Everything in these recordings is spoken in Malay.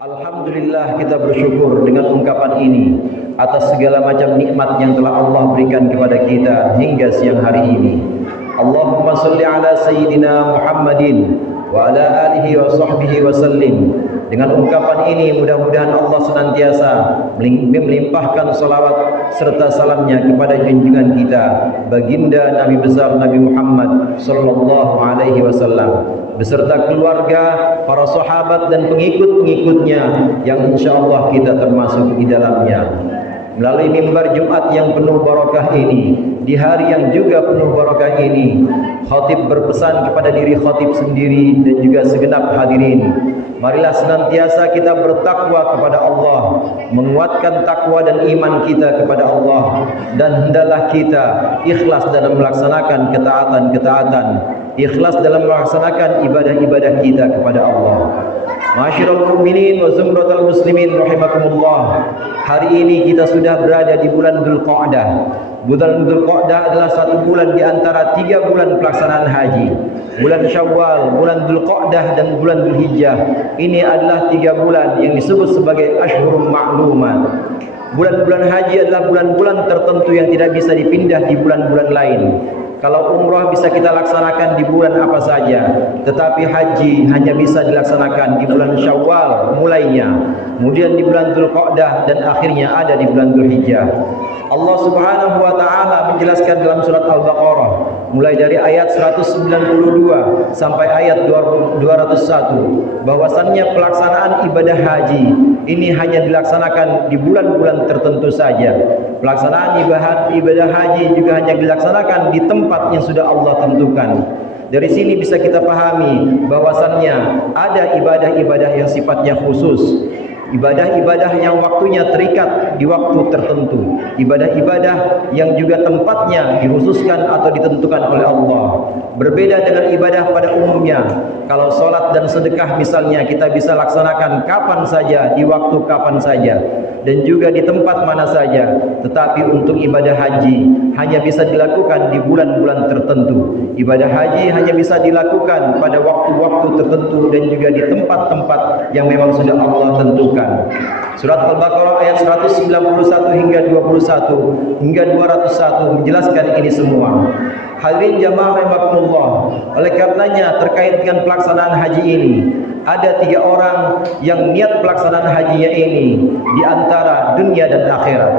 Alhamdulillah, kita bersyukur dengan ungkapan ini atas segala macam nikmat yang telah Allah berikan kepada kita hingga siang hari ini. Allahumma salli ala Sayyidina Muhammadin wa ala alihi wa sahbihi wa sallim. Dengan ungkapan ini mudah-mudahan Allah senantiasa melimpahkan salawat serta salamnya kepada junjungan kita baginda Nabi besar Nabi Muhammad sallallahu alaihi wasallam beserta keluarga, para sahabat dan pengikut-pengikutnya yang insyaallah kita termasuk di dalamnya. Melalui mimbar Jumat yang penuh barakah ini, di hari yang juga penuh barakah ini, khatib berpesan kepada diri khatib sendiri dan juga segenap hadirin, marilah senantiasa kita bertakwa kepada Allah, menguatkan takwa dan iman kita kepada Allah, dan hendaklah kita ikhlas dalam melaksanakan ketaatan-ketaatan, ikhlas dalam melaksanakan ibadah-ibadah kita kepada Allah. Ma'asyiral mu'minin wa zumratal muslimin rahimakumullah. Hari ini kita sudah berada di bulan Dzulqa'dah. Bulan Dzulqa'dah adalah satu bulan di antara 3 bulan pelaksanaan haji. Bulan Syawal, bulan Dzulqa'dah dan bulan Dzulhijjah. Ini adalah 3 bulan yang disebut sebagai Ashhurul Ma'lumat. Bulan-bulan haji adalah bulan-bulan tertentu yang tidak bisa dipindah di bulan-bulan lain. Kalau umrah bisa kita laksanakan di bulan apa saja, tetapi haji hanya bisa dilaksanakan di bulan Syawal mulainya, kemudian di bulan Dzulqa'dah dan akhirnya ada di bulan Dzulhijjah. Allah Subhanahu wa taala menjelaskan dalam surat Al-Baqarah mulai dari ayat 192 sampai ayat 201 bahwasannya pelaksanaan ibadah haji ini hanya dilaksanakan di bulan-bulan tertentu saja. Pelaksanaan ibadah haji juga hanya dilaksanakan di tempat yang sudah Allah tentukan. Dari sini bisa kita pahami bahwasannya ada ibadah-ibadah yang sifatnya khusus, ibadah-ibadah yang waktunya terikat di waktu tertentu, ibadah-ibadah yang juga tempatnya dikhususkan atau ditentukan oleh Allah. Berbeda dengan ibadah pada umumnya. Kalau sholat dan sedekah misalnya kita bisa laksanakan kapan saja, di waktu kapan saja, dan juga di tempat mana saja. Tetapi untuk ibadah haji hanya bisa dilakukan di bulan-bulan tertentu. Ibadah haji hanya bisa dilakukan pada waktu-waktu tertentu dan juga di tempat-tempat yang memang sudah Allah tentukan. Surat Al-Baqarah ayat 191 hingga 21 hingga 201 menjelaskan ini semua. Hadirin jamaah rahimakumullah, oleh karenanya terkait dengan pelaksanaan haji ini, ada 3 orang yang niat pelaksanaan hajinya ini di antara dunia dan akhirat.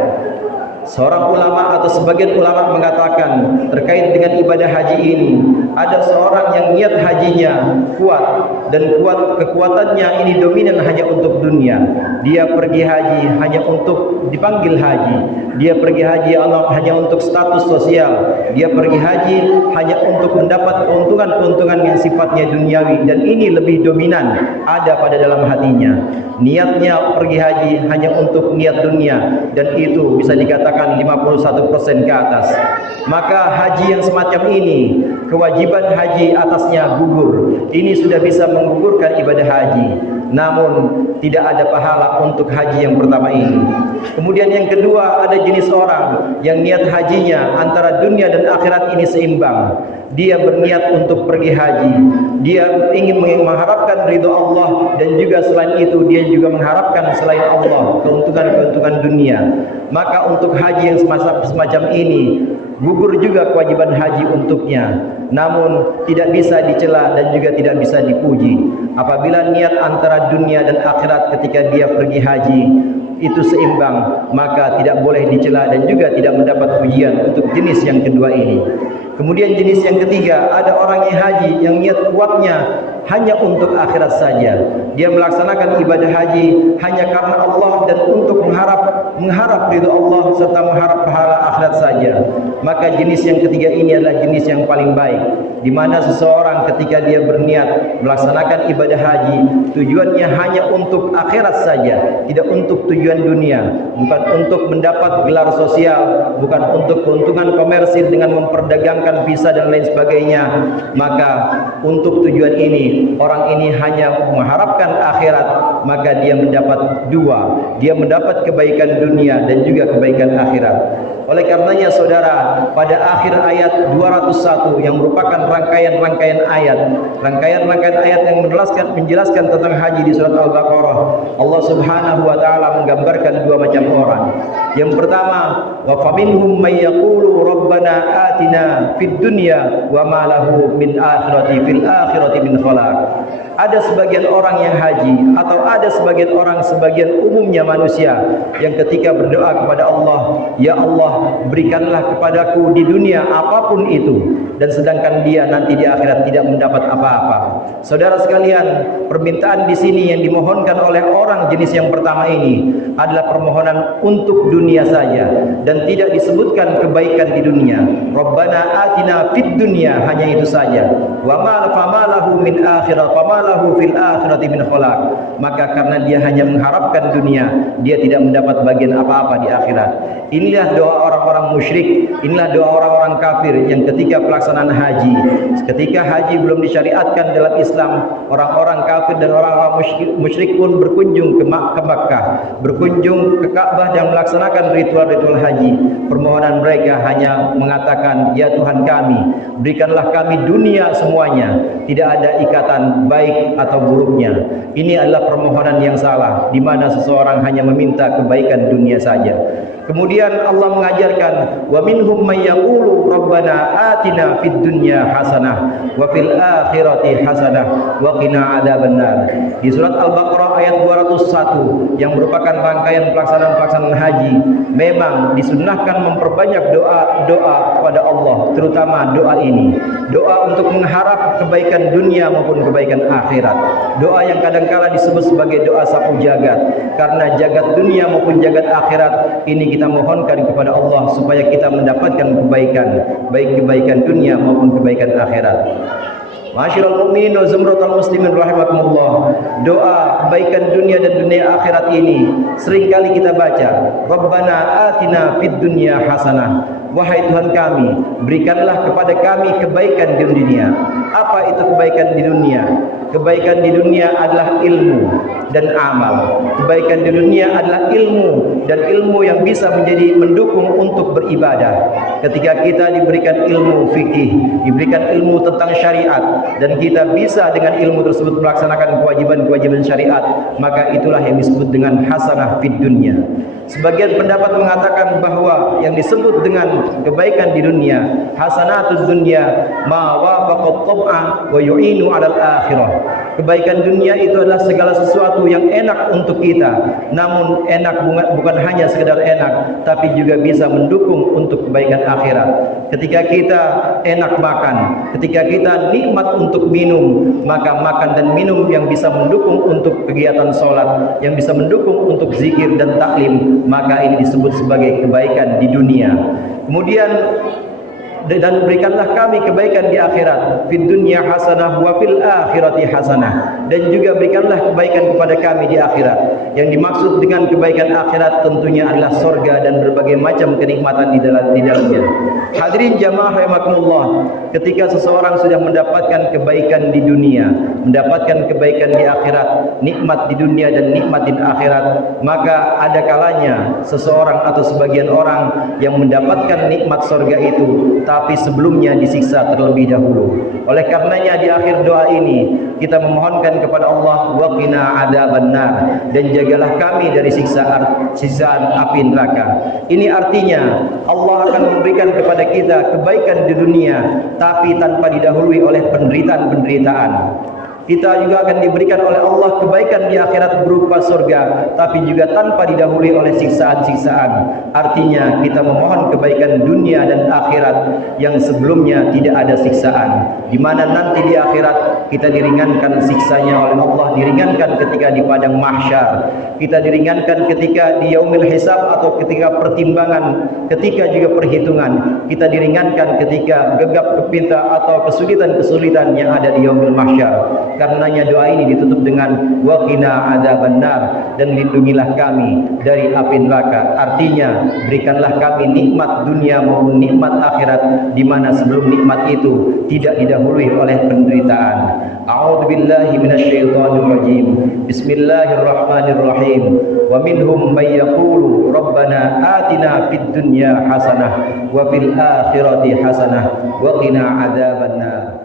Seorang ulama atau sebagian ulama mengatakan terkait dengan ibadah haji ini, ada seorang yang niat hajinya kuat dan kekuatannya ini dominan hanya untuk dunia. Dia pergi haji hanya untuk dipanggil haji. Dia pergi haji hanya untuk status sosial. Dia pergi haji hanya untuk mendapat keuntungan-keuntungan yang sifatnya duniawi, dan ini lebih dominan ada pada dalam hatinya. Niatnya pergi haji hanya untuk niat dunia, dan itu bisa dikatakan 51% ke atas. Maka haji yang semacam ini, kewajiban haji atasnya gugur. Ini sudah bisa menggugurkan ibadah haji, namun tidak ada pahala untuk haji yang pertama ini. Kemudian yang kedua, ada jenis orang yang niat hajinya antara dunia dan akhirat ini seimbang. Dia berniat untuk pergi haji, dia ingin mengharapkan ridho Allah, dan juga selain itu dia juga mengharapkan selain Allah keuntungan-keuntungan dunia. Maka untuk haji yang semacam ini gugur juga kewajiban haji untuknya, namun tidak bisa dicela dan juga tidak bisa dipuji. Apabila niat antara dunia dan akhirat ketika dia pergi haji itu seimbang, maka tidak boleh dicela dan juga tidak mendapat pujian untuk jenis yang kedua ini. Kemudian jenis yang ketiga, ada orang yang haji yang niat kuatnya hanya untuk akhirat saja. Dia melaksanakan ibadah haji hanya karena Allah dan untuk mengharap ridho Allah serta mengharap pahala akhirat saja. Maka jenis yang ketiga ini adalah jenis yang paling baik, di mana seseorang ketika dia berniat melaksanakan ibadah haji, tujuannya hanya untuk akhirat saja, tidak untuk tujuan dunia, bukan untuk mendapat gelar sosial, bukan untuk keuntungan komersil dengan memperdagangkan visa dan lain sebagainya. Maka untuk tujuan ini, orang ini hanya mengharapkan akhirat maka dia mendapat dua. Dia mendapat kebaikan dunia dan juga kebaikan akhirat. Oleh karenanya saudara, pada akhir ayat 201 yang merupakan rangkaian-rangkaian ayat yang menjelaskan tentang haji di surat Al-Baqarah, Allah Subhanahu wa taala menggambarkan dua macam orang. Yang pertama, wa faminhum may yaqulu rabbana atina fid dunya wa ma lahu min akhirati fil akhirati min khalaq. Ada sebagian orang yang haji, atau ada sebagian umumnya manusia yang ketika berdoa kepada Allah, ya Allah, berikanlah kepadaku di dunia apapun itu, dan sedangkan dia nanti di akhirat tidak mendapat apa-apa. Saudara sekalian, permintaan di sini yang dimohonkan oleh orang jenis yang pertama ini adalah permohonan untuk dunia saja, dan tidak disebutkan kebaikan di dunia. Rabbana atina fid dunya, hanya itu saja. Wa ma famalahu min akhirah famalahu fil akhirati min khalaq. Maka karena dia hanya mengharapkan dunia, dia tidak mendapat bagian apa-apa di akhirat. Inilah doa orang-orang musyrik, inilah doa orang-orang kafir yang ketika pelaksanaan haji, ketika haji belum disyariatkan dalam Islam, orang-orang kafir dan orang-orang musyrik pun berkunjung ke Makkah, berkunjung ke Ka'bah dan melaksanakan ritual-ritual haji. Permohonan mereka hanya mengatakan, ya Tuhan kami, berikanlah kami dunia semuanya, tidak ada ikatan baik atau buruknya. Ini adalah permohonan yang salah, di mana seseorang hanya meminta kebaikan dunia saja. Kemudian Allah mengajarkan, wa minhum may yaqulu rabbana atina fid dunya hasanah wa fil akhirati hasanah wa qina adzabannar. Di surat Al-Baqarah ayat 201 yang merupakan rangkaian pelaksanaan haji, memang disunnahkan memperbanyak doa kepada Allah, terutama doa ini, doa untuk mengharap kebaikan dunia maupun kebaikan akhirat. Doa yang kadangkala disebut sebagai doa sapu jagat, karena jagat dunia maupun jagat akhirat ini kita mohonkan kepada Allah supaya kita mendapatkan kebaikan, baik kebaikan dunia maupun kebaikan akhirat. Masyiral mu'minin wa zumratul muslimin rahimakumullah, doa kebaikan dunia dan dunia akhirat ini seringkali kita baca, Rabbana atina fid dunya hasanah, wahai Tuhan kami, berikanlah kepada kami kebaikan di dunia. Apa itu kebaikan di dunia? Kebaikan di dunia adalah ilmu dan amal. Kebaikan di dunia adalah ilmu, dan ilmu yang bisa menjadi mendukung untuk beribadah. Ketika kita diberikan ilmu fikih, diberikan ilmu tentang syariat, dan kita bisa dengan ilmu tersebut melaksanakan kewajiban-kewajiban syariat, maka itulah yang disebut dengan hasanah fid dunya. Sebagian pendapat mengatakan bahwa yang disebut dengan kebaikan di dunia, hasanatul dunya ma wafaqat tab'a wa yu'inu 'alal akhirah. Kebaikan dunia itu adalah segala sesuatu yang enak untuk kita, namun enak bukan hanya sekedar enak, tapi juga bisa mendukung untuk kebaikan akhirat. Ketika kita enak makan, ketika kita nikmat untuk minum, maka makan dan minum yang bisa mendukung untuk kegiatan sholat, yang bisa mendukung untuk zikir dan taklim, maka ini disebut sebagai kebaikan di dunia. Kemudian, dan berikanlah kami kebaikan di akhirat, fid dunya hasanah wa fil akhirati hasanah, dan juga berikanlah kebaikan kepada kami di akhirat. Yang dimaksud dengan kebaikan akhirat tentunya adalah surga dan berbagai macam kenikmatan di dalamnya. Hadirin jamaah rahimakumullah, ketika seseorang sudah mendapatkan kebaikan di dunia, mendapatkan kebaikan di akhirat, nikmat di dunia dan nikmat di akhirat, maka ada kalanya seseorang atau sebagian orang yang mendapatkan nikmat surga itu, tapi sebelumnya disiksa terlebih dahulu. Oleh karenanya di akhir doa ini kita memohonkan kepada Allah, wa qina adzabannar, dan jagalah kami dari siksaan api neraka. Ini artinya Allah akan memberikan kepada kita kebaikan di dunia, tapi tanpa didahului oleh penderitaan-penderitaan. Kita juga akan diberikan oleh Allah kebaikan di akhirat berupa surga, tapi juga tanpa didahului oleh siksaan-siksaan. Artinya kita memohon kebaikan dunia dan akhirat yang sebelumnya tidak ada siksaan, di mana nanti di akhirat kita diringankan siksanya oleh Allah, diringankan ketika di padang mahsyar, kita diringankan ketika di yaumil hisab atau ketika pertimbangan, ketika juga perhitungan, kita diringankan ketika gegap gempita atau kesulitan-kesulitan yang ada di yaumil mahsyar. Karenanya doa ini ditutup dengan wa qina adzabannar, dan lindungilah kami dari api neraka. Artinya berikanlah kami nikmat dunia maupun nikmat akhirat, di mana sebelum nikmat itu tidak didahului oleh penderitaan. A'udzu billahi minasyaitonir rajim. Bismillahirrahmanirrahim. Wa minhum may yaqulu rabbana atina fid dunya hasanah wa fil akhirati hasanah wa qina adzabannar.